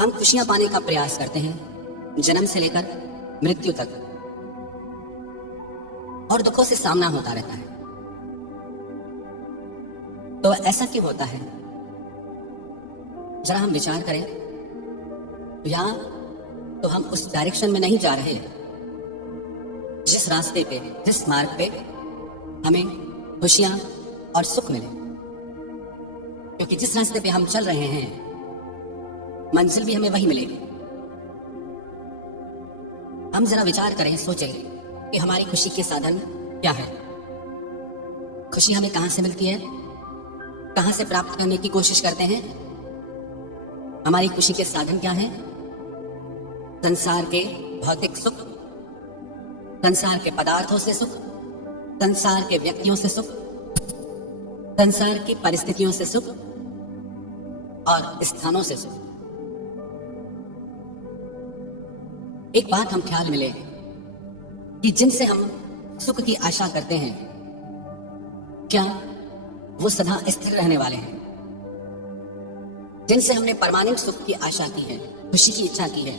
हम खुशियां पाने का प्रयास करते हैं जन्म से लेकर मृत्यु तक, और दुखों से सामना होता रहता है। तो ऐसा क्यों होता है? जरा हम विचार करें, या तो हम उस डायरेक्शन में नहीं जा रहे जिस रास्ते पे, जिस मार्ग पे हमें खुशियां और सुख मिले। क्योंकि जिस रास्ते पे हम चल रहे हैं मंजिल भी हमें वही मिलेगी। हम जरा विचार करें, सोचें कि हमारी खुशी के साधन क्या है। खुशी हमें कहां से मिलती है, कहां से प्राप्त करने की कोशिश करते हैं। हमारी खुशी के साधन क्या है? संसार के भौतिक सुख, संसार के पदार्थों से सुख, संसार के व्यक्तियों से सुख, संसार की परिस्थितियों से सुख और स्थानों से सुख। एक बात हम ख्याल मिले कि जिनसे हम सुख की आशा करते हैं, क्या वो सदा स्थिर रहने वाले हैं? जिनसे हमने परमानेंट सुख की आशा की है, खुशी की इच्छा की है,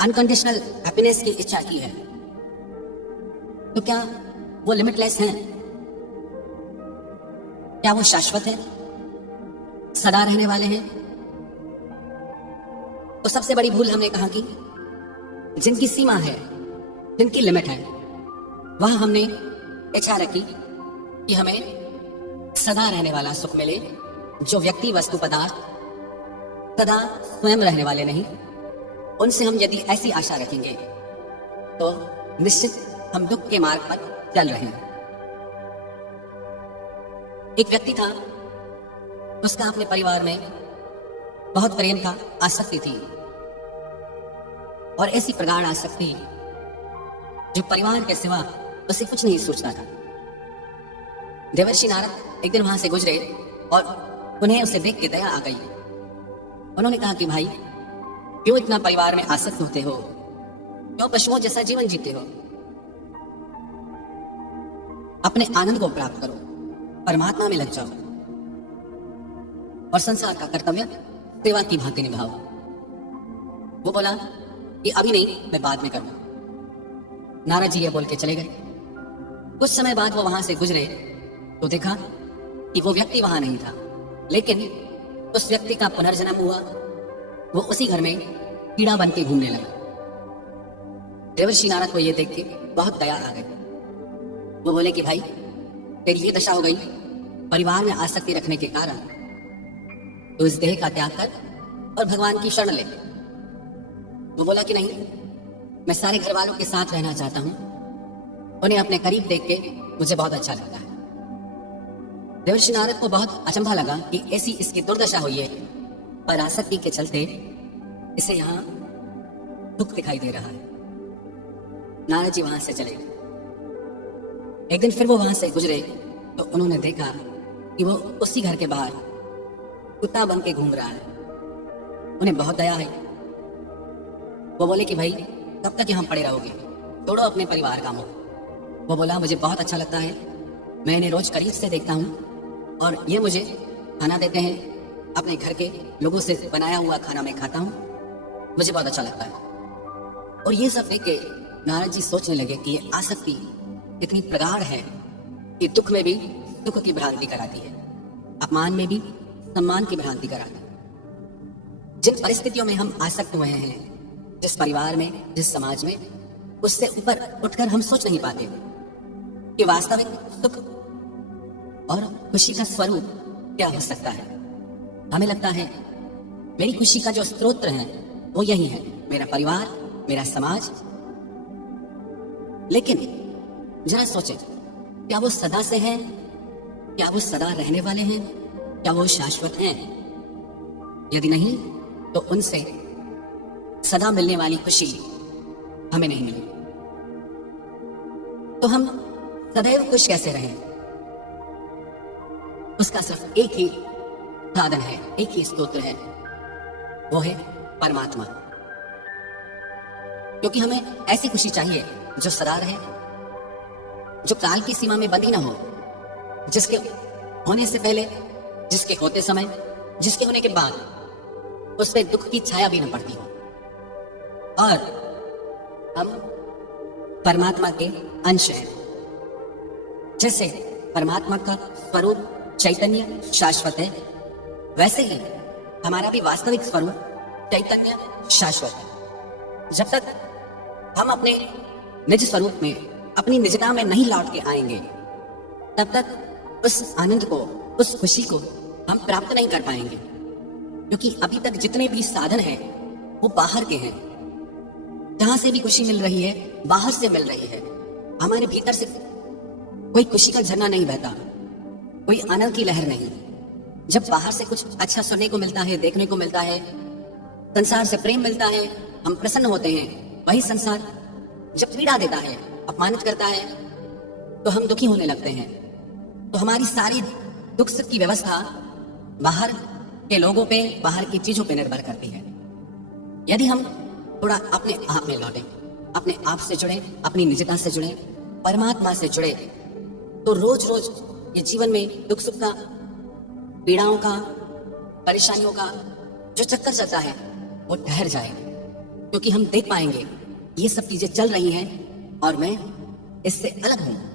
अनकंडीशनल हैप्पीनेस की इच्छा की है, तो क्या वो लिमिटलेस हैं? क्या वो शाश्वत है, सदा रहने वाले हैं? तो सबसे बड़ी भूल हमने कहा कि जिनकी सीमा है, जिनकी लिमिट है, वह हमने इच्छा रखी कि हमें सदा रहने वाला सुख मिले, जो व्यक्ति, वस्तु, पदार्थ सदा स्वयं रहने वाले नहीं। उनसे हम यदि ऐसी आशा रखेंगे तो निश्चित हम दुख के मार्ग पर चल रहे हैं। एक व्यक्ति था, उसका अपने परिवार में बहुत प्रेम का आसक्ति थी, और ऐसी प्रगाढ़ आसक्ति जो परिवार के सिवा उसे कुछ नहीं सोचता था। देवर्षि नारद एक दिन वहां से गुजरे और उन्हें उसे देख के दया आ गई। उन्होंने कहा कि भाई, क्यों इतना परिवार में आसक्त होते हो, क्यों पशुओं जैसा जीवन जीते हो? अपने आनंद को प्राप्त करो, परमात्मा में लग जाओ और संसार का कर्तव्य सेवा की भांति निभाओ। वो बोला कि अभी नहीं, मैं बाद में करूंगा। नारद जी ये बोल के चले गए। कुछ समय बाद वो वहां से गुजरे तो देखा कि वो व्यक्ति वहां नहीं था, लेकिन उस व्यक्ति का पुनर्जन्म हुआ। वो उसी घर में कीड़ा बन के घूमने लगा। देवर्षि नारद को ये देख के बहुत दया आ गई। वो बोले कि भाई, तेरी ये दशा हो गई परिवार में आसक्ति रखने के कारण, तो इस देह का त्याग कर और भगवान की शरण ले। वो बोला कि नहीं, मैं सारे घर वालों के साथ रहना चाहता हूं, उन्हें अपने करीब देख के मुझे बहुत अच्छा लगता है। देवर्षि नारद को बहुत अचंभा लगा कि ऐसी इसकी दुर्दशा हुई है, पर आसक्ति के चलते इसे यहां दुख दिखाई दे रहा है। नारद जी वहां से चले गए। एक दिन फिर वो वहां से गुजरे तो उन्होंने देखा कि वो उसी घर के बाहर कुत्ता बन के घूम रहा है। उन्हें बहुत दया आई। वो बोले कि भाई, कब तक यहां पड़े रहोगे, तोड़ो अपने परिवार का मुंह। वो बोला, मुझे बहुत अच्छा लगता है, मैं इन्हें रोज करीब से देखता हूं और ये मुझे खाना देते हैं, अपने घर के लोगों से बनाया हुआ खाना मैं खाता हूं, मुझे बहुत अच्छा लगता है। और ये सब देख के नारद जी सोचने लगे कि ये आसक्ति इतनी प्रगाढ़ है कि दुख में भी दुख की भ्रांति कराती है, अपमान में भी सम्मान की भ्रांति कराती है। जिन परिस्थितियों में हम आसक्त हुए हैं, जिस परिवार में, जिस समाज में, उससे ऊपर उठकर हम सोच नहीं पाते कि वास्तविक सुख और खुशी का स्वरूप क्या हो सकता है। हमें लगता है मेरी खुशी का जो स्रोत है वो यही है, मेरा परिवार, मेरा समाज। लेकिन जरा सोचें, क्या वो सदा से हैं? क्या वो सदा रहने वाले हैं? क्या वो शाश्वत हैं? यदि नहीं, तो उनसे सदा मिलने वाली खुशी हमें नहीं मिलेगी। तो हम सदैव खुश कैसे रहें? उसका सिर्फ एक ही साधन है, एक ही स्तोत्र है, वो है परमात्मा। क्योंकि हमें ऐसी खुशी चाहिए जो सदा रहे, जो काल की सीमा में बंधी ना हो, जिसके होने से पहले, जिसके होते समय, जिसके होने के बाद उस पे दुख की छाया भी न पड़ती हो। और हम परमात्मा के अंश हैं। जैसे परमात्मा का स्वरूप चैतन्य शाश्वत है, वैसे ही हमारा भी वास्तविक स्वरूप चैतन्य शाश्वत है। जब तक हम अपने निज स्वरूप में, अपनी निजता में नहीं लौट के आएंगे, तब तक उस आनंद को, उस खुशी को हम प्राप्त नहीं कर पाएंगे। क्योंकि अभी तक जितने भी साधन हैं वो बाहर के हैं। जहां से भी खुशी मिल रही है बाहर से मिल रही है। हमारे भीतर से कोई खुशी का झरना नहीं बहता, कोई आनंद की लहर नहीं। जब बाहर से कुछ अच्छा सुनने को मिलता है, देखने को मिलता है, संसार से प्रेम मिलता है, हम प्रसन्न होते हैं। वही संसार जब पीड़ा देता है, अपमानित करता है, तो हम दुखी होने लगते हैं। तो हमारी सारी दुख सुख की व्यवस्था बाहर के लोगों पे, बाहर की चीजों पे निर्भर करती है। यदि हम थोड़ा अपने आप में लौटें, अपने आप से जुड़े, अपनी निजता से जुड़े, परमात्मा से जुड़े, तो रोज रोज ये जीवन में दुख सुख का, पीड़ाओं का, परेशानियों का जो चक्कर चलता है वो ठहर जाए। क्योंकि हम देख पाएंगे ये सब चीजें चल रही हैं और मैं इससे अलग हूं।